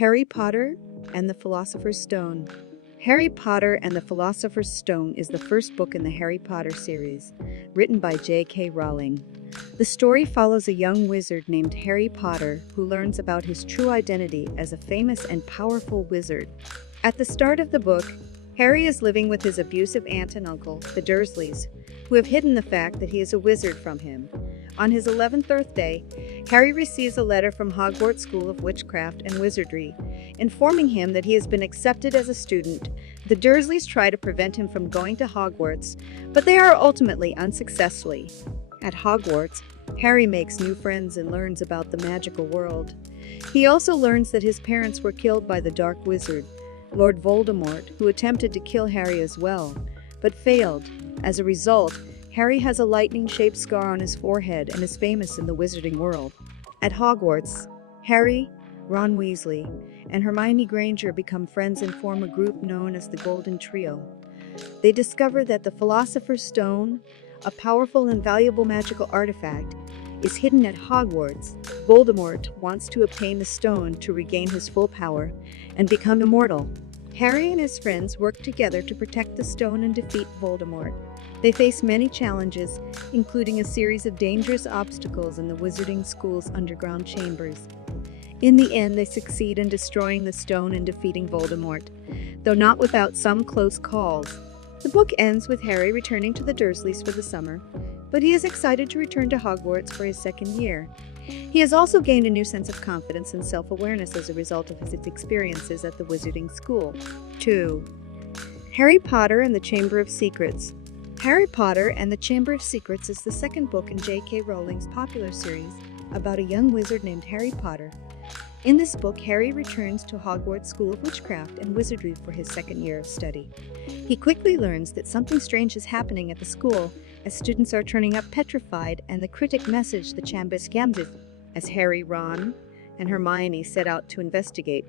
Harry Potter and the Philosopher's Stone. Harry Potter and the Philosopher's Stone is the first book in the Harry Potter series, written by J.K. Rowling. The story follows a young wizard named Harry Potter who learns about his true identity as a famous and powerful wizard. At the start of the book, Harry is living with his abusive aunt and uncle, the Dursleys, who have hidden the fact that he is a wizard from him. On his 11th birthday, Harry receives a letter from Hogwarts School of Witchcraft and Wizardry, informing him that he has been accepted as a student. The Dursleys try to prevent him from going to Hogwarts, but they are ultimately unsuccessful. At Hogwarts, Harry makes new friends and learns about the magical world. He also learns that his parents were killed by the Dark Wizard, Lord Voldemort, who attempted to kill Harry as well, but failed. As a result, Harry has a lightning-shaped scar on his forehead and is famous in the wizarding world. At Hogwarts, Harry, Ron Weasley, and Hermione Granger become friends and form a group known as the Golden Trio. They discover that the Philosopher's Stone, a powerful and valuable magical artifact, is hidden at Hogwarts. Voldemort wants to obtain the stone to regain his full power and become immortal. Harry and his friends work together to protect the stone and defeat Voldemort. They face many challenges, including a series of dangerous obstacles in the Wizarding School's underground chambers. In the end, they succeed in destroying the stone and defeating Voldemort, though not without some close calls. The book ends with Harry returning to the Dursleys for the summer, but he is excited to return to Hogwarts for his second year. He has also gained a new sense of confidence and self-awareness as a result of his experiences at the Wizarding School. 2. Harry Potter and the Chamber of Secrets. Harry Potter and the Chamber of Secrets is the second book in J.K. Rowling's popular series about a young wizard named Harry Potter. In this book, Harry returns to Hogwarts School of Witchcraft and Wizardry for his second year of study. He quickly learns that something strange is happening at the school, as students are turning up petrified and the cryptic message the chamber scams. As Harry, Ron, and Hermione set out to investigate,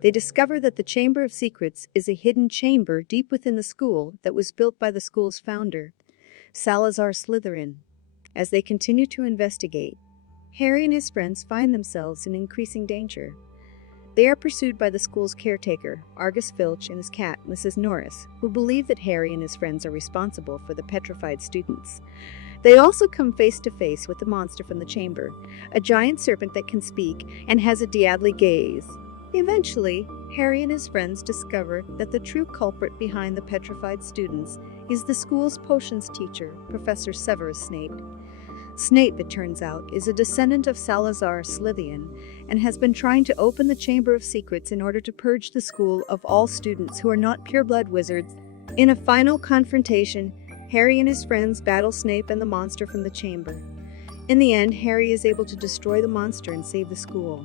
they discover that the Chamber of Secrets is a hidden chamber deep within the school that was built by the school's founder, Salazar Slytherin. As they continue to investigate, Harry and his friends find themselves in increasing danger. They are pursued by the school's caretaker, Argus Filch, and his cat, Mrs. Norris, who believe that Harry and his friends are responsible for the petrified students. They also come face to face with the monster from the chamber, a giant serpent that can speak and has a deadly gaze. Eventually, Harry and his friends discover that the true culprit behind the petrified students is the school's potions teacher, Professor Severus Snape. Snape, it turns out, is a descendant of Salazar Slytherin and has been trying to open the Chamber of Secrets in order to purge the school of all students who are not pureblood wizards. In a final confrontation, Harry and his friends battle Snape and the monster from the chamber. In the end, Harry is able to destroy the monster and save the school.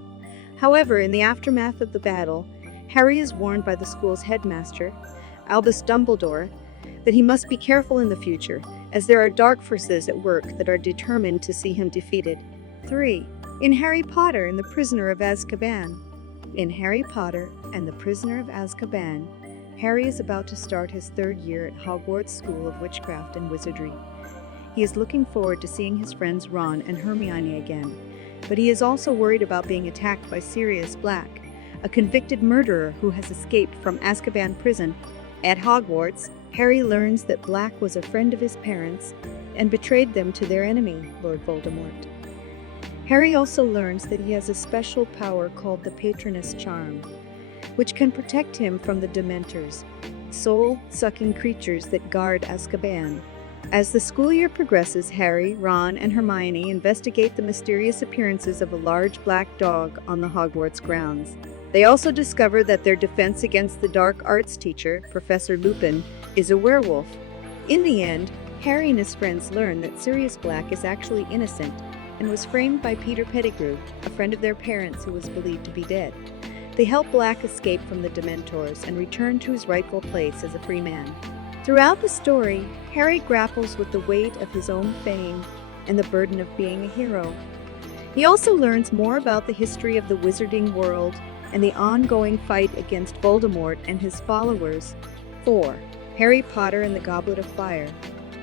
However, in the aftermath of the battle, Harry is warned by the school's headmaster, Albus Dumbledore, that he must be careful in the future, as there are dark forces at work that are determined to see him defeated. 3. In Harry Potter and the Prisoner of Azkaban. In Harry Potter and the Prisoner of Azkaban, Harry is about to start his third year at Hogwarts School of Witchcraft and Wizardry. He is looking forward to seeing his friends Ron and Hermione again, but he is also worried about being attacked by Sirius Black, a convicted murderer who has escaped from Azkaban prison. At Hogwarts, Harry learns that Black was a friend of his parents and betrayed them to their enemy, Lord Voldemort. Harry also learns that he has a special power called the Patronus Charm, which can protect him from the Dementors, soul-sucking creatures that guard Azkaban. As the school year progresses, Harry, Ron, and Hermione investigate the mysterious appearances of a large black dog on the Hogwarts grounds. They also discover that their defense against the dark arts teacher, Professor Lupin, is a werewolf. In the end, Harry and his friends learn that Sirius Black is actually innocent and was framed by Peter Pettigrew, a friend of their parents who was believed to be dead. They help Black escape from the Dementors and return to his rightful place as a free man. Throughout the story, Harry grapples with the weight of his own fame and the burden of being a hero. He also learns more about the history of the wizarding world and the ongoing fight against Voldemort and his followers. 4. Harry Potter and the Goblet of Fire.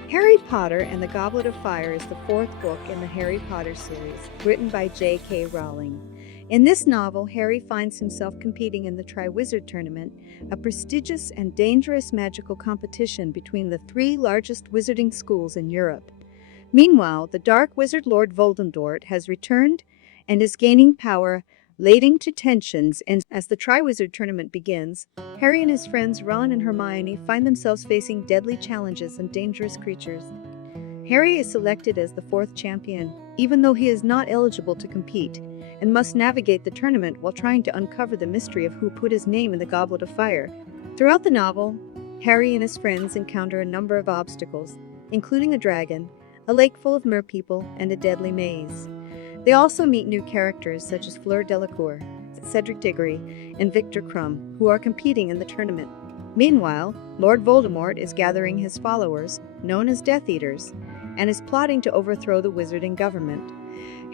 Harry Potter and the Goblet of Fire is the fourth book in the Harry Potter series, written by J.K. Rowling. In this novel, Harry finds himself competing in the Triwizard Tournament, a prestigious and dangerous magical competition between the three largest wizarding schools in Europe. Meanwhile, the Dark Wizard Lord Voldemort has returned and is gaining power, leading to tensions. And as the Triwizard Tournament begins, Harry and his friends Ron and Hermione find themselves facing deadly challenges and dangerous creatures. Harry is selected as the fourth champion, even though he is not eligible to compete, and must navigate the tournament while trying to uncover the mystery of who put his name in the Goblet of Fire. Throughout the novel, Harry and his friends encounter a number of obstacles, including a dragon, a lake full of merpeople, and a deadly maze. They also meet new characters such as Fleur Delacour, Cedric Diggory, and Victor Crumb, who are competing in the tournament. Meanwhile, Lord Voldemort is gathering his followers, known as Death Eaters, and is plotting to overthrow the wizarding government.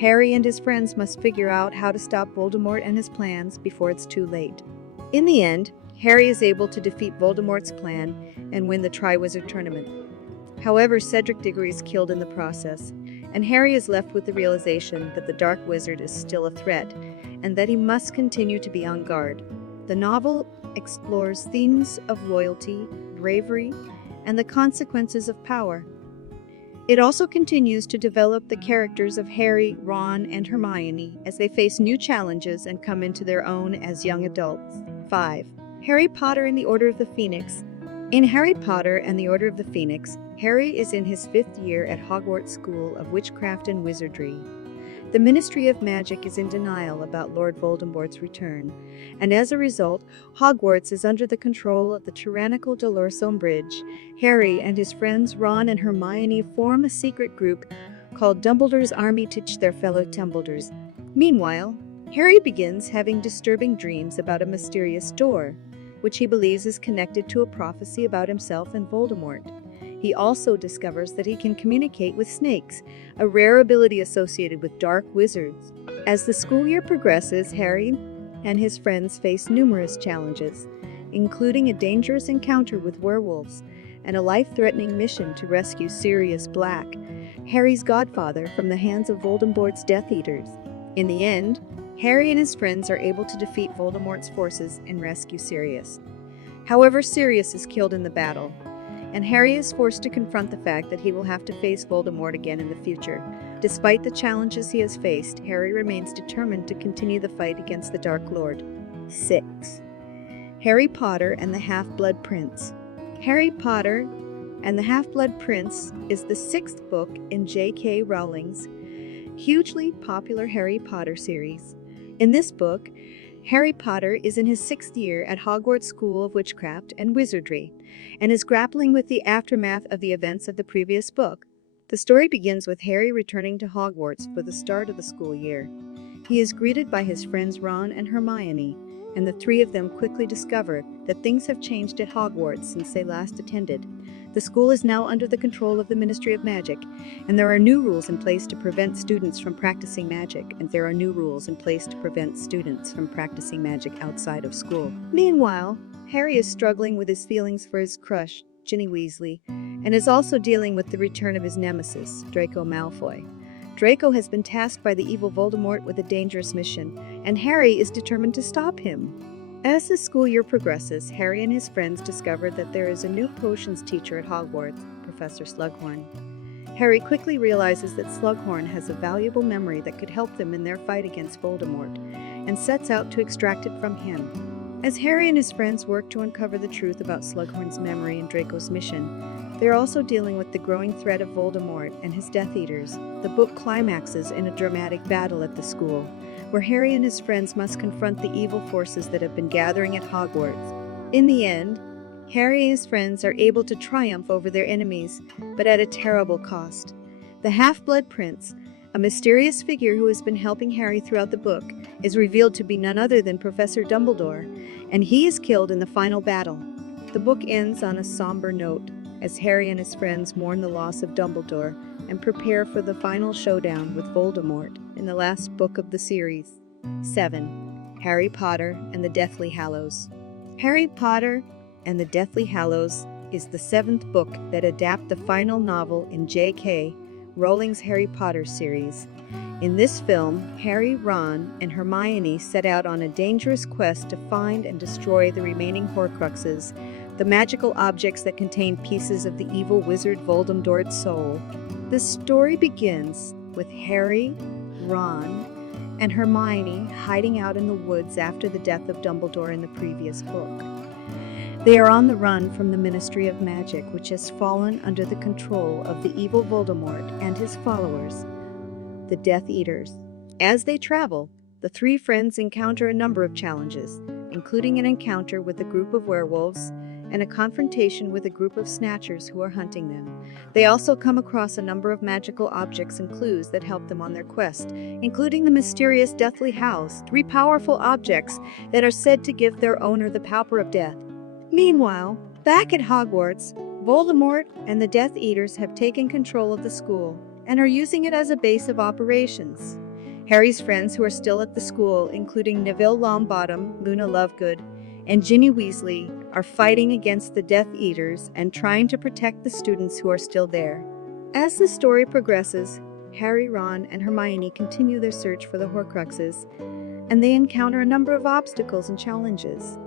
Harry and his friends must figure out how to stop Voldemort and his plans before it's too late. In the end, Harry is able to defeat Voldemort's plan and win the Triwizard Tournament. However, Cedric Diggory is killed in the process, and Harry is left with the realization that the Dark Wizard is still a threat, and that he must continue to be on guard. The novel explores themes of loyalty, bravery, and the consequences of power. It also continues to develop the characters of Harry, Ron, and Hermione as they face new challenges and come into their own as young adults. 5. Harry Potter and the Order of the Phoenix. In Harry Potter and the Order of the Phoenix, Harry is in his 5th year at Hogwarts School of Witchcraft and Wizardry. The Ministry of Magic is in denial about Lord Voldemort's return, and as a result, Hogwarts is under the control of the tyrannical Dolores Umbridge. Harry and his friends Ron and Hermione form a secret group called Dumbledore's Army to teach their fellow Dumbledores. Meanwhile, Harry begins having disturbing dreams about a mysterious door, which he believes is connected to a prophecy about himself and Voldemort. He also discovers that he can communicate with snakes, a rare ability associated with dark wizards. As the school year progresses, Harry and his friends face numerous challenges, including a dangerous encounter with werewolves and a life-threatening mission to rescue Sirius Black, Harry's godfather, from the hands of Voldemort's Death Eaters. In the end, Harry and his friends are able to defeat Voldemort's forces and rescue Sirius. However, Sirius is killed in the battle, and Harry is forced to confront the fact that he will have to face Voldemort again in the future. Despite the challenges he has faced, Harry remains determined to continue the fight against the Dark Lord. 6. Harry Potter and the Half-Blood Prince. Harry Potter and the Half-Blood Prince is the 6th book in J.K. Rowling's hugely popular Harry Potter series. In this book, Harry Potter is in his 6th year at Hogwarts School of Witchcraft and Wizardry, and is grappling with the aftermath of the events of the previous book. The story begins with Harry returning to Hogwarts for the start of the school year. He is greeted by his friends Ron and Hermione, and the three of them quickly discover that things have changed at Hogwarts since they last attended. The school is now under the control of the Ministry of Magic, and there are new rules in place to prevent students from practicing magic, outside of school. Meanwhile, Harry is struggling with his feelings for his crush, Ginny Weasley, and is also dealing with the return of his nemesis, Draco Malfoy. Draco has been tasked by the evil Voldemort with a dangerous mission, and Harry is determined to stop him. As the school year progresses, Harry and his friends discover that there is a new potions teacher at Hogwarts, Professor Slughorn. Harry quickly realizes that Slughorn has a valuable memory that could help them in their fight against Voldemort, and sets out to extract it from him. As Harry and his friends work to uncover the truth about Slughorn's memory and Draco's mission, they are also dealing with the growing threat of Voldemort and his Death Eaters. The book climaxes in a dramatic battle at the school, where Harry and his friends must confront the evil forces that have been gathering at Hogwarts. In the end, Harry and his friends are able to triumph over their enemies, but at a terrible cost. The Half-Blood Prince, a mysterious figure who has been helping Harry throughout the book, is revealed to be none other than Professor Dumbledore, and he is killed in the final battle. The book ends on a somber note, as Harry and his friends mourn the loss of Dumbledore and prepare for the final showdown with Voldemort in the last book of the series. 7. Harry Potter and the Deathly Hallows. Harry Potter and the Deathly Hallows is the 7th book that adapts the final novel in J.K. Rowling's Harry Potter series. In this film, Harry, Ron, and Hermione set out on a dangerous quest to find and destroy the remaining Horcruxes, the magical objects that contain pieces of the evil wizard Voldemort's soul. The story begins with Harry, Ron, and Hermione hiding out in the woods after the death of Dumbledore in the previous book. They are on the run from the Ministry of Magic, which has fallen under the control of the evil Voldemort and his followers, the Death Eaters. As they travel, the three friends encounter a number of challenges, including an encounter with a group of werewolves and a confrontation with a group of snatchers who are hunting them. They also come across a number of magical objects and clues that help them on their quest, including the mysterious Deathly Hallows, three powerful objects that are said to give their owner the power of death. Meanwhile, back at Hogwarts, Voldemort and the Death Eaters have taken control of the school and are using it as a base of operations. Harry's friends who are still at the school, including Neville Longbottom, Luna Lovegood, and Ginny Weasley, are fighting against the Death Eaters and trying to protect the students who are still there. As the story progresses, Harry, Ron, and Hermione continue their search for the Horcruxes, and they encounter a number of obstacles and challenges.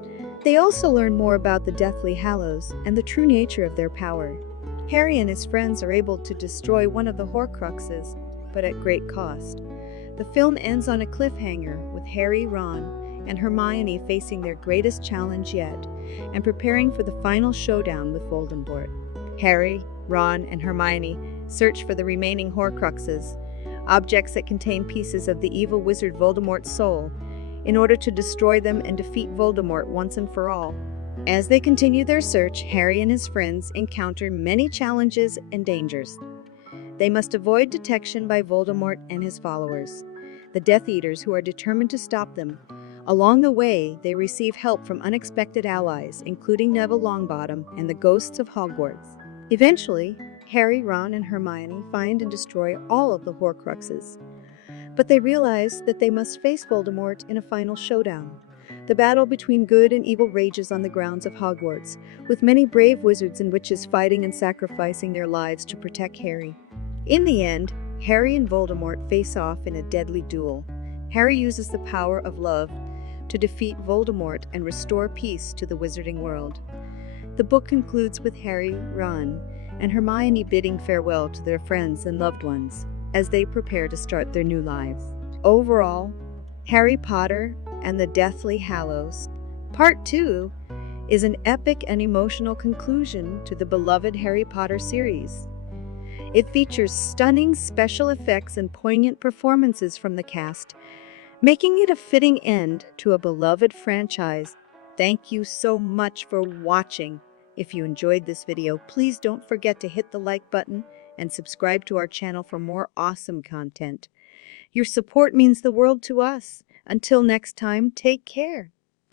They also learn more about the Deathly Hallows and the true nature of their power. Harry and his friends are able to destroy one of the Horcruxes, but at great cost. The film ends on a cliffhanger with Harry, Ron, and Hermione facing their greatest challenge yet and preparing for the final showdown with Voldemort. Harry, Ron, and Hermione search for the remaining Horcruxes, objects that contain pieces of the evil wizard Voldemort's soul, in order to destroy them and defeat Voldemort once and for all. As they continue their search, Harry and his friends encounter many challenges and dangers. They must avoid detection by Voldemort and his followers, the Death Eaters, who are determined to stop them. Along the way, they receive help from unexpected allies, including Neville Longbottom and the ghosts of Hogwarts. Eventually, Harry, Ron, and Hermione find and destroy all of the Horcruxes, but they realize that they must face Voldemort in a final showdown. The battle between good and evil rages on the grounds of Hogwarts, with many brave wizards and witches fighting and sacrificing their lives to protect Harry. In the end, Harry and Voldemort face off in a deadly duel. Harry uses the power of love to defeat Voldemort and restore peace to the wizarding world. The book concludes with Harry, Ron, and Hermione bidding farewell to their friends and loved ones as they prepare to start their new lives. Overall, Harry Potter and the Deathly Hallows, Part 2, is an epic and emotional conclusion to the beloved Harry Potter series. It features stunning special effects and poignant performances from the cast, making it a fitting end to a beloved franchise. Thank you so much for watching. If you enjoyed this video, please don't forget to hit the like button and subscribe to our channel for more awesome content. Your support means the world to us. Until next time, take care.